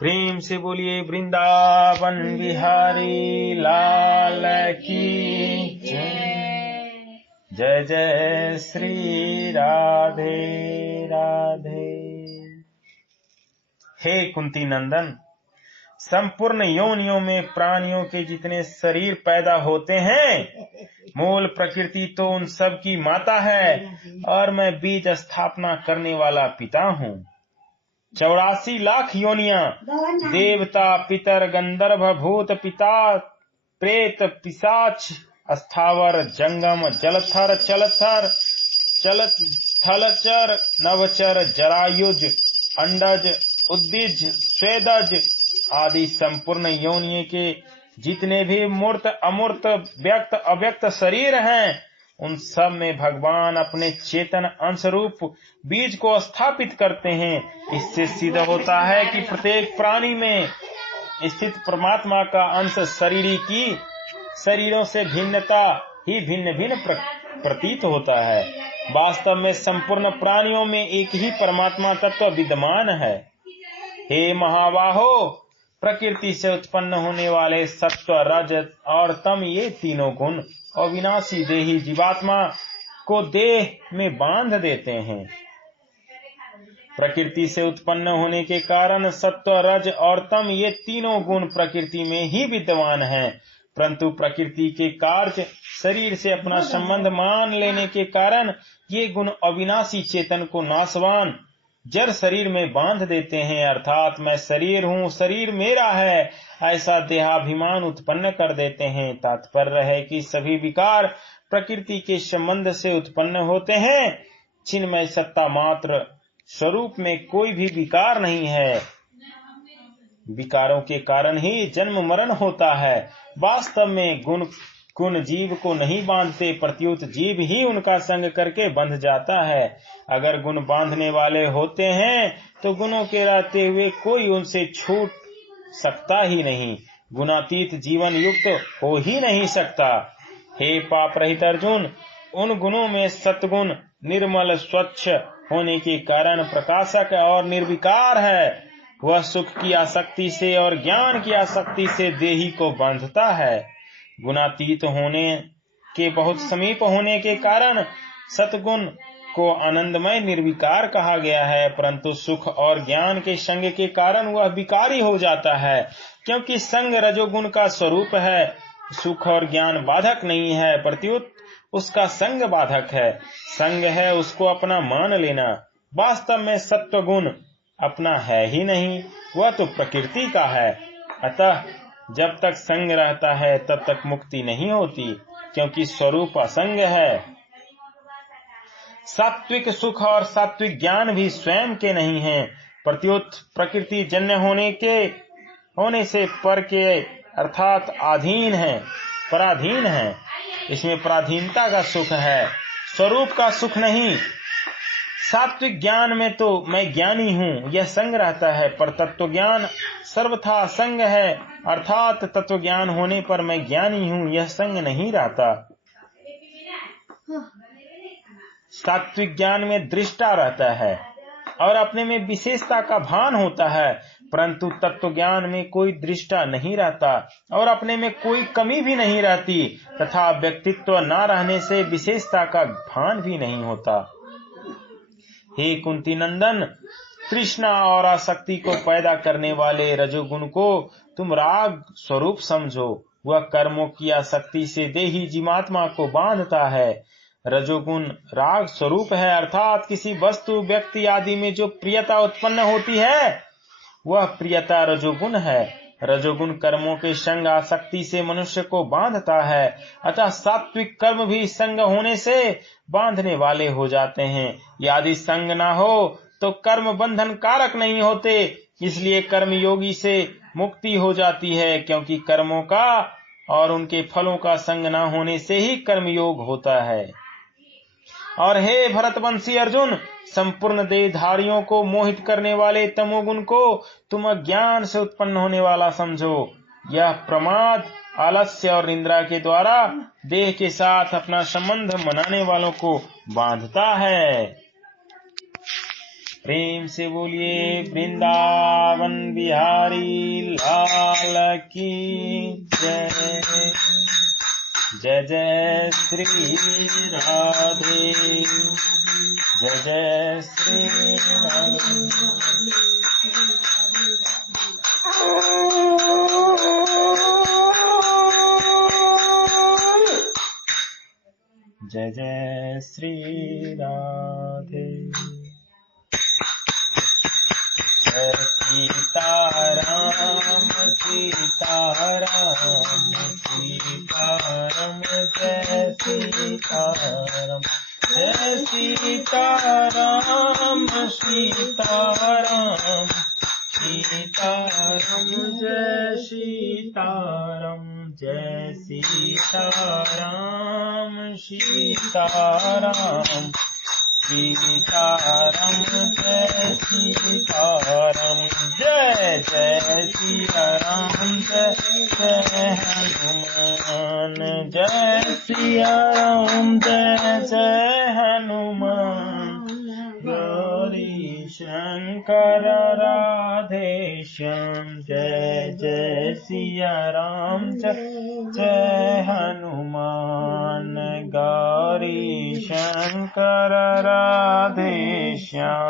प्रेम से बोलिए वृंदावन बिहारी लाल की जय। जय जय श्री राधे राधे। हे कुंती नंदन, संपूर्ण योनियों में प्राणियों के जितने शरीर पैदा होते हैं, मूल प्रकृति तो उन सब की माता है और मैं बीज स्थापना करने वाला पिता हूँ। 84 लाख योनियां, देवता, पितर, गंधर्व, भूत, पिता, प्रेत, पिशाच, स्थावर, जंगम, जलथर, चलथर, थलचर, नवचर, जरायुज, अंडज, उद्दिज, स्वेदज आदि संपूर्ण योनियों के जितने भी मूर्त, अमूर्त, व्यक्त, अव्यक्त शरीर हैं, उन सब में भगवान अपने चेतन अंश रूप बीज को स्थापित करते हैं। इससे सिद्ध होता है कि प्रत्येक प्राणी में स्थित परमात्मा का अंश शरीरों से भिन्नता ही भिन्न भिन्न प्रतीत होता है। वास्तव में संपूर्ण प्राणियों में एक ही परमात्मा तत्व विद्यमान है। हे महाबाहो, प्रकृति से उत्पन्न होने वाले सत्व, रज और तम, ये तीनों गुण अविनाशी देही जीवात्मा को देह में बांध देते हैं। प्रकृति से उत्पन्न होने के कारण सत्व, रज और तम, ये तीनों गुण प्रकृति में ही विद्यमान हैं, परंतु प्रकृति के कार्य शरीर से अपना संबंध मान लेने के कारण ये गुण अविनाशी चेतन को नाशवान जड़ शरीर में बांध देते हैं। अर्थात मैं शरीर हूँ, शरीर मेरा है, ऐसा देहाभिमान उत्पन्न कर देते हैं। तात्पर्य है कि सभी विकार प्रकृति के संबंध से उत्पन्न होते हैं। चिन्मय सत्ता मात्र स्वरूप में कोई भी विकार नहीं है। विकारों के कारण ही जन्म मरण होता है। वास्तव में गुण जीव को नहीं बांधते, प्रत्युत जीव ही उनका संग करके बंध जाता है। अगर गुण बांधने वाले होते हैं तो गुणों के रहते हुए कोई उनसे छूट सकता ही नहीं, गुणातीत जीवन युक्त हो ही नहीं सकता। हे पाप रहित अर्जुन, उन गुणों में सत्गुण निर्मल स्वच्छ होने के कारण प्रकाशक और निर्विकार है। वह सुख की आसक्ति से और ज्ञान की आसक्ति से देही को बांधता है। गुणातीत होने के बहुत समीप होने के कारण सतगुण को आनंदमय निर्विकार कहा गया है, परंतु सुख और ज्ञान के संग के कारण वह विकारी हो जाता है, क्योंकि संग रजोगुण का स्वरूप है। सुख और ज्ञान बाधक नहीं है, प्रत्युत उसका संग बाधक है। संग है उसको अपना मान लेना। वास्तव में सत्व गुण अपना है ही नहीं, वह तो प्रकृति का है। अतः जब तक संग रहता है तब तक मुक्ति नहीं होती, क्योंकि स्वरूप असंग है। सात्विक सुख और सात्विक ज्ञान भी स्वयं के नहीं हैं, प्रत्युत प्रकृति जन्य होने से पर के अर्थात अधीन है, पराधीन है। इसमें पराधीनता का सुख है, स्वरूप का सुख नहीं। सात्विक ज्ञान में तो मैं ज्ञानी हूँ, यह संग रहता है, पर तत्व ज्ञान सर्वथा संग है, अर्थात तत्व ज्ञान होने पर मैं ज्ञानी हूँ, यह संग नहीं रहता। सात्विक ज्ञान में दृष्टा रहता है और अपने में विशेषता का भान होता है, परंतु तत्व ज्ञान में कोई दृष्टा नहीं रहता और अपने में कोई कमी भी नहीं रहती, तथा व्यक्तित्व न रहने से विशेषता का भान भी नहीं होता। हे कुंती नंदन, तृष्णा और आसक्ति को पैदा करने वाले रजोगुण को तुम राग स्वरूप समझो। वह कर्मों की आसक्ति से देही जीवात्मा को बांधता है। रजोगुण राग स्वरूप है, अर्थात किसी वस्तु, व्यक्ति आदि में जो प्रियता उत्पन्न होती है वह प्रियता रजोगुण है। रजोगुण कर्मों के संग आसक्ति से मनुष्य को बांधता है, अतः सात्विक कर्म भी संग होने से बांधने वाले हो जाते हैं। यदि संग न हो तो कर्म बंधन कारक नहीं होते, इसलिए कर्म योगी से मुक्ति हो जाती है, क्योंकि कर्मों का और उनके फलों का संग न होने से ही कर्मयोग होता है। और हे भरतवंशी अर्जुन, संपूर्ण देहधारियों को मोहित करने वाले तमोगुण को तुम अज्ञान से उत्पन्न होने वाला समझो। यह प्रमाद, आलस्य और निद्रा के द्वारा देह के साथ अपना संबंध मनाने वालों को बांधता है। प्रेम से बोलिए वृंदावन बिहारी लाल की जय। जय जय श्री राधे, जय जय श्री राधे। जय जय श्री राधे। सीताराम सीताराम सीताराम जय सीताराम, जय सीताराम सीताराम सीताराम जय सीताराम, जय सीताराम सीताराम सीताराम जय सीताराम। जय जय सीताराम जय जय हनुमान, जय सियाराम जय जय हनुमान। गौरी शंकर राधे श्याम, जय जय सियाराम जय जय हनुमान। गौरी शंकर राधे श्याम।